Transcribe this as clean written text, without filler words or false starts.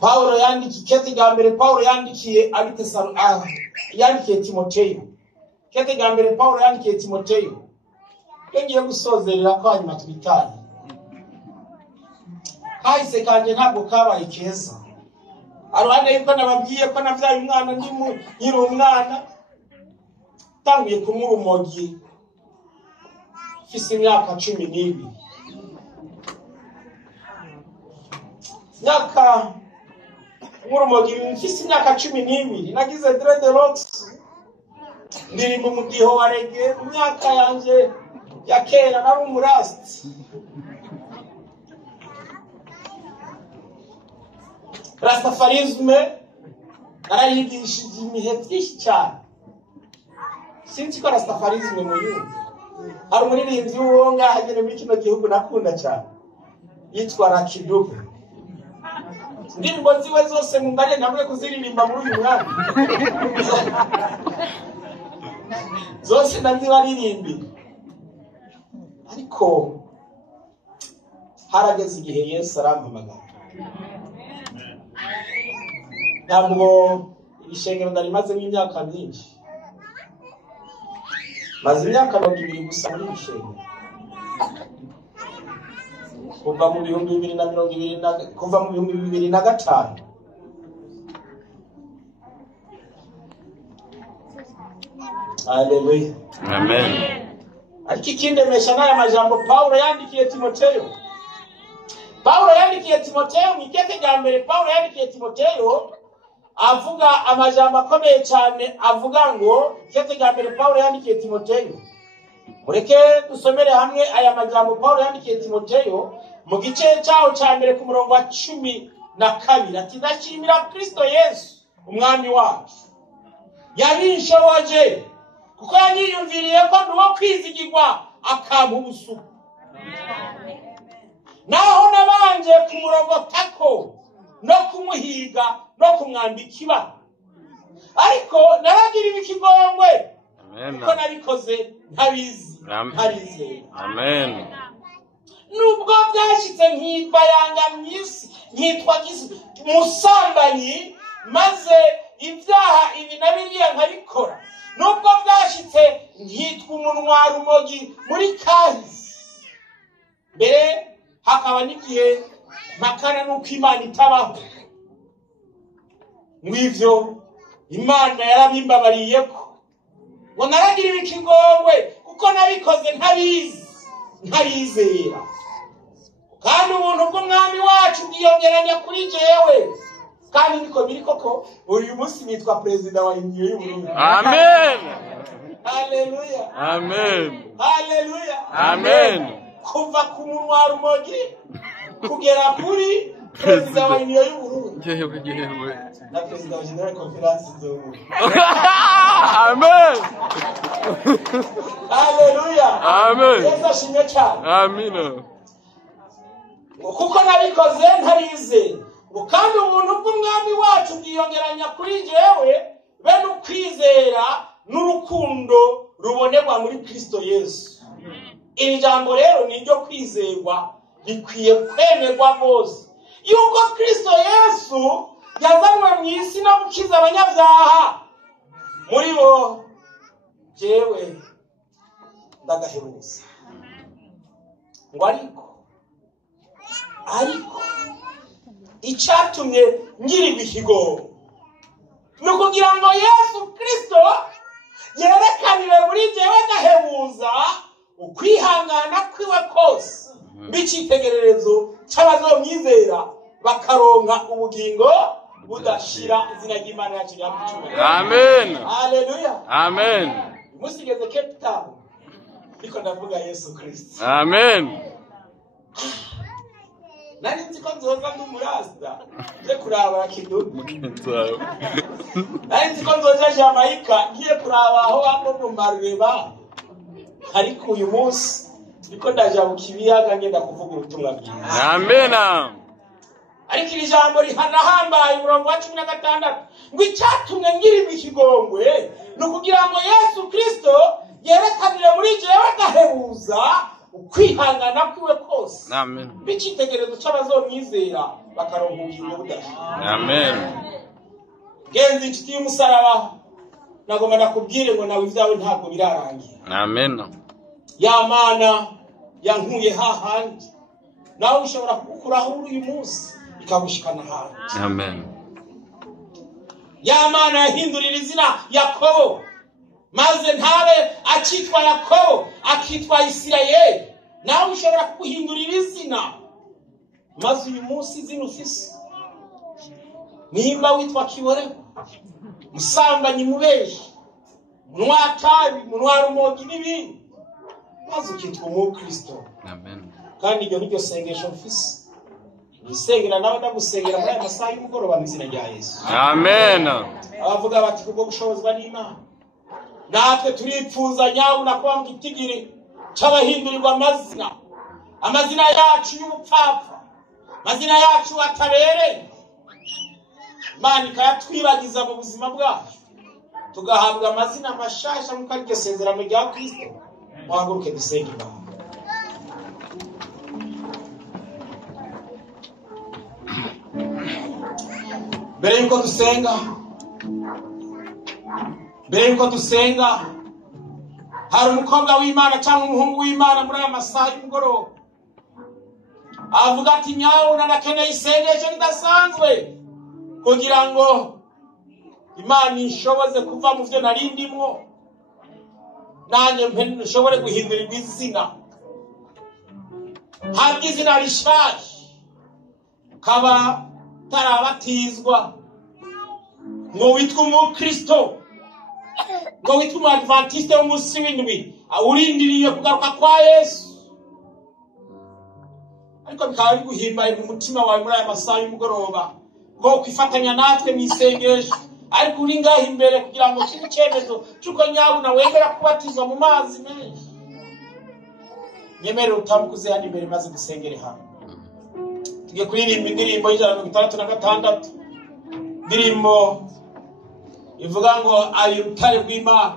Paulo yandikiye kete gambere Paulo yandikiye yandikiye Timoteyo. Kete gambere Paulo yandikiye Timoteyo. Ngiye gusozerera ko hanyuma tubitaye. Kahise kanje ntabwo kabaye keza. Arwane yuko nababwiye ko navyaye umwana nkiri umwana. Tangiye kumurumogi. Fisi imyaka 12. Nyaka murumogi mfise imyaka 12 nagize dreadlocks ndiri mu mudiho wa reggae imyaka yanje ya kera nari umurasti Rastafarisme narayigishije imihe byinshi cyane sinzi ko Rastafarisme mu yuko hari umuririmbyi wonga hagere muri kino gihugu nakunda cyane yitwa Rakidubu ndimbo ziwe zose mumbare namwe kuziririmba muri uyu mwaka zose ndazibaririmbi ariko harageze igihe Yesu arampamagara ntabwo ishengero ndarimaze imyaka myinshi maze imyaka 2 gusa muri ishengero kuva mu 2020 kuva mu 2005 Haleluya. Amen. Ariko ikindemesha n'aya majambo Paulo yandikiye Timoteyo. Paulo yandikiye Timoteyo mwikete ga mbere Paulo yandikiye Timoteyo avuga amajambo akomeye cyane avuga ngo ikete ga mbere Paulo yandikiye Timoteyo. Mureke dusomere hamwe aya majambo Paulo yandikiye Timoteyo mu gice cyaho cya mbere ku murongo wa 12 ati ndashimira Kristo Yesu umwami wacu yabinshoboje kuko yanyiyumviriye ko nduwo kwizigirwa akampa ubusuku naho nabanje kumurogotako no kumuhiga no kumwambika ibara ariko naragira ikigongwe kuko nabikoze ntabizi ntarizeye Amen. Nubwo byashitse nkitwa yanga mwisi nkitwa musambanyi maze ibyaha ibi nabiriye nkabikora nubwo byashitse nkitwa umunwa rumogi muri kahise mbere hakaba n'igihe makana nuko Imana itabaho mwivyo Imana yarabimbabariye ko ngo naragira ikigongwe kuko nabikoze ntabizera kandi ubuntu bw'umwami wacu bwiyongeranya kuri jewe kandi niko biri koko uyu munsi nitwa president wa Union y'u Burundi. Amen. Haleluya. Amen. Haleluya. Amen. Kuva ku munwa rumogi kugera kuri president wa Union y'u Burundi. Yewe. Na president wa General Conference z'ubu. Amen. Haleluya. Amen. Yesu ashimwe cyane. Amina. Kuko nabikoze ntarize kandi ubuntu bw'umwami wacu bwiyongeranya kuri jewe bene ukwizera n'urukundo rubonerwa muri Kristo Yesu. Iri jambo rero ni ryo kwizerwa rikwiye kwemerwa bose yuko Kristo Yesu yazanywe mu isi no gukiza abanyabyaha muri bo jewe ndagaheruza ngo ariko icyatumye ngirirwa ikigo ni ukugira ngo Yesu Kristo yerekanire muri jewe gahebuza ukwihangana kwiwe kose bicitegererezo cy'abazomwizera bakaronka ubugingo budashira izina ry'Imana yacu ry'amucyubahiro. Amen. Haleluya. Amen. Musigeze Cape Town niko ndavuga Yesu Kristo. Amen. Nari nzi ko nzoza ndumurasta nje kuraba kidudu Mugenzawe. nari nzi ko nzoza Jamaica ngiye kuraba aho bamwe mu mareba ariko uyu munsi niko ndaja mu kibiyaga ngenda kuvuga ubutumwa bwiza. Amen. Ariko iri jambo rihanahambaye umurongo wa 16 ngo icyatumwe ngirirwa ikigongwe no kugira ngo Yesu Kristo yerekanire muri jewe gahebuza ukwihangana kwiwe kose. Amen. Bicitegerezo cy'abazomwizera bakaronka ubugingo budashira. Amen. Genzi inshuti y'umusaraba, nagomba nakubwire ngo nawe ibyawe ntabwo birarangira. Amen. Ya Mana yankuye hahandi, nawe ushobora kugukuraho uyu munsi ikagushikana hahandi. Amen. Ya Mana yahindurira izina Yakobo, maze ntabe akitwa Yakobo akitwa Isirayeli. Nawe ushobora kuguhindurira izina, maze uyu munsi izina ufise nimba witwa Kiborego, musambanyi, mubeshi, munwatabi, munwarumogi n'ibindi, maze ukitwa umukristo. Amen. Kandi iryo niryo sengesho mfise, nisengera nawe ndagusengera muri aya masaha y'umugoroba mu izina rya Yesu. Amen. Abavuga bati kubwo gushobozwa n'Imana, natwe turipfuza nyawe nakuba mu gitigiri c'abahindurirwa amazina yacu y'ubupfapfa, amazina yacu atabereye, Imana ikayatwibagiza mu buzima bwacu, tugahabwa amazina mashasha nk'uko ari ryo sezerano rya Kristo. Muhaguruke dusenge Imana. Mbere yuko dusenga, hari umukobwa w'Imana cyangwa umuhungu w'Imana muri aya masaha y'umugoroba avuga ati nyawe narakeneye isengesho ridasanzwe kugira ngo Imana ishoboze kuva mu byo narindimwo, nanjye nshobore guhindurirwa izina, habwa izina rishaje, kaba tarabatizwa ngo witwa umukristo, ngo witwa umu-adventiste w'umunsi w'indwi urindiriye kugaruka kwa Yesu. Ariko bikaba biguhimbaye mu mutima wawe muri aya masaha y'umugoroba ko kwifatanya natwe mu isengesho, ariko uri ngaho imbere kugira ngo kibe icyemezo cy'uko nyabuna wemera kubatizwa mu mazi menshi. Nyemerera utamukuze hano imbere maze dusengere hamwe. Tugiye kuririmba indirimbo y'166, indirimbo ivuga ngo ari urutare rw'Imana.